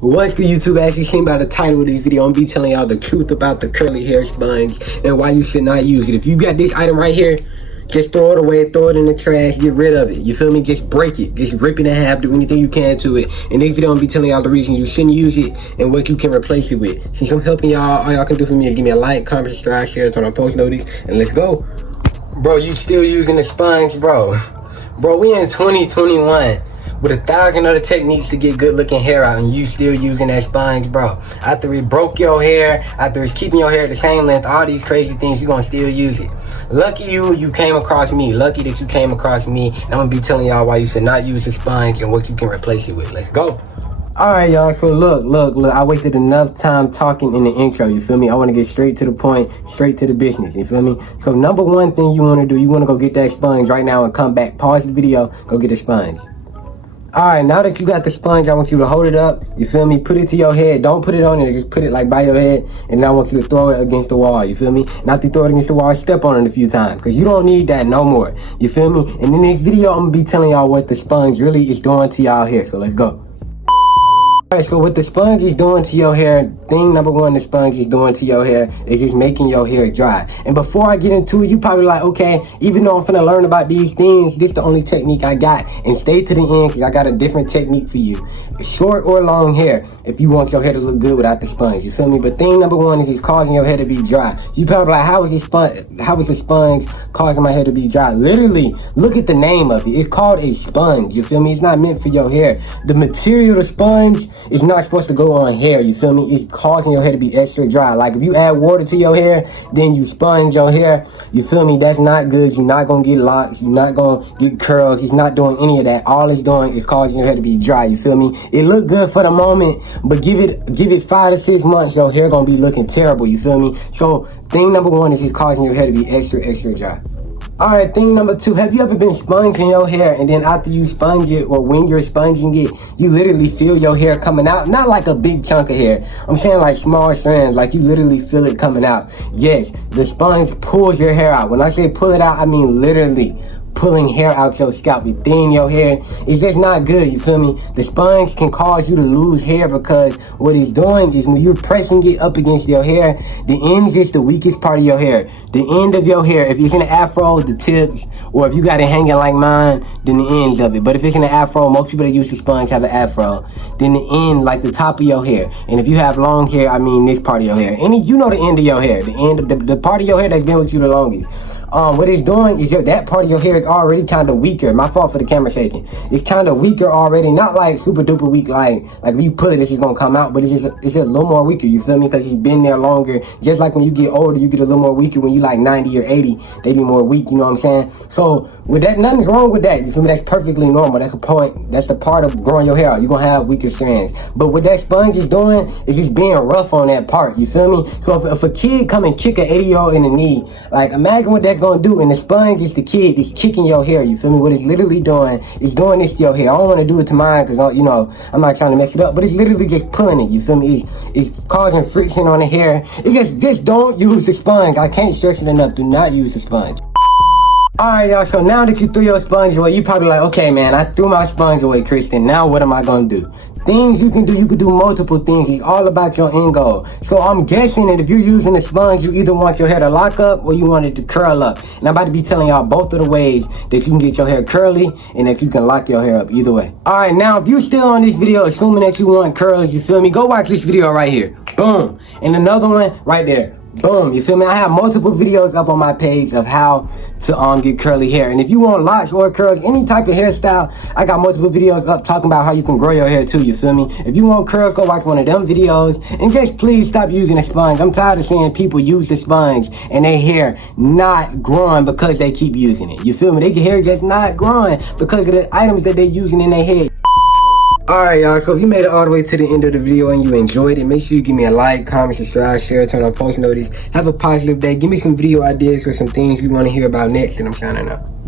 What's good, YouTube? As you seen by the title of this video, I'm gonna be telling y'all the truth about the curly hair sponge and why you should not use it. If you got this item right here, just throw it away, throw it in the trash, get rid of it. You feel me? Just break it, just rip it in half, do anything you can to it. In this video, I'm gonna be telling y'all the reason you shouldn't use it and what you can replace it with. Since I'm helping y'all, all y'all can do for me is give me a like, comment, subscribe, share, turn on post notice, and let's go. Bro, you still using the sponge, bro? Bro, we in 2021 with 1,000 other techniques to get good looking hair out, and you still using that sponge, bro. After it broke your hair, after it's keeping your hair the same length, all these crazy things, you gonna still use it. Lucky you came across me. Lucky that you came across me, and I'm gonna be telling y'all why you should not use the sponge and what you can replace it with. Let's go. Alright, y'all, so look, I wasted enough time talking in the intro, you feel me? I want to get straight to the point, straight to the business, you feel me? So number one thing you want to do, you want to go get that sponge right now and come back, pause the video, go get the sponge. Alright, now that you got the sponge, I want you to hold it up, you feel me? Put it to your head, don't put it on it, just put it like by your head, and then I want you to throw it against the wall, you feel me? Not to throw it against the wall, step on it a few times, because you don't need that no more, you feel me? And in this video, I'm going to be telling y'all what the sponge really is doing to y'all hair, so let's go. Alright, so what the sponge is doing to your hair, thing number one the sponge is doing to your hair is just making your hair dry. And before I get into it, you probably like, okay, even though I'm finna learn about these things, this the only technique I got. And stay to the end, because I got a different technique for you. Short or long hair, if you want your hair to look good without the sponge, you feel me? But thing number one is it's causing your hair to be dry. You probably like, how is the sponge causing my hair to be dry? Literally, look at the name of it. It's called a sponge, you feel me? It's not meant for your hair. The material of the sponge is not supposed to go on hair, you feel me? It's causing your hair to be extra dry. Like if you add water to your hair, then you sponge your hair, you feel me? That's not good. You're not gonna get locks, you're not gonna get curls. It's not doing any of that. All it's doing is causing your hair to be dry, you feel me? It look good for the moment, but give it 5 to 6 months, your hair gonna be looking terrible, you feel me? So thing number one is just causing your hair to be extra dry. Alright, thing number two, have you ever been sponging your hair and then after you sponge it or when you're sponging it, you literally feel your hair coming out? Not like a big chunk of hair. I'm saying like small strands, like you literally feel it coming out. Yes, the sponge pulls your hair out. When I say pull it out, I mean literally pulling hair out your scalp. You thin your hair. It's just not good, you feel me? The sponge can cause you to lose hair because what it's doing is when you're pressing it up against your hair, the ends is the weakest part of your hair. The end of your hair, if it's in an afro, the tips, or if you got it hanging like mine, then the ends of it. But if it's in an afro, most people that use the sponge have an afro. Then the end, like the top of your hair. And if you have long hair, I mean this part of your hair. You know the end of your hair. The end of the part of your hair that's been with you the longest. What it's doing is that part of your hair is already kind of weaker. My fault for the camera shaking. It's kind of weaker already. Not like super duper weak, like if you pull it, it's just gonna come out. But it's just a little more weaker, you feel me? Because it's been there longer. Just like when you get older, you get a little more weaker. When you like 90 or 80, they be more weak, you know what I'm saying? So with that, nothing's wrong with that, you feel me? That's perfectly normal. That's the point. That's the part of growing your hair out. You're gonna have weaker strands. But what that sponge is doing is just being rough on that part, you feel me? So if a kid come and kick an 80-year-old in the knee, like imagine what that's gonna do. And the sponge is the kid, it's kicking your hair, you feel me? What it's literally doing is doing this to your hair. I don't want to do it to mine because, you know, I'm not trying to mess it up, but it's literally just pulling it, you feel me? It's causing friction on the hair. It's just don't use the sponge. I can't stress it enough. Do not use the sponge. Alright, y'all, so now that you threw your sponge away, you probably like, okay, man, I threw my sponge away, Kristen. Now what am I going to do? Things you can do multiple things. It's all about your end goal. So I'm guessing that if you're using a sponge, you either want your hair to lock up or you want it to curl up. And I'm about to be telling y'all both of the ways that you can get your hair curly and that you can lock your hair up, either way. Alright, now if you're still on this video assuming that you want curls, you feel me? Go watch this video right here. Boom. And another one right there. Boom, you feel me? I have multiple videos up on my page of how to get curly hair. And if you want locks or curls, any type of hairstyle, I got multiple videos up talking about how you can grow your hair too, you feel me? If you want curls, go watch one of them videos. And just please stop using a sponge. I'm tired of seeing people use the sponge and their hair not growing because they keep using it. You feel me? Their hair just not growing because of the items that they're using in their head. Alright, y'all, so if you made it all the way to the end of the video and you enjoyed it, make sure you give me a like, comment, subscribe, share, turn on post notice. Have a positive day. Give me some video ideas or some things you want to hear about next, and I'm signing out.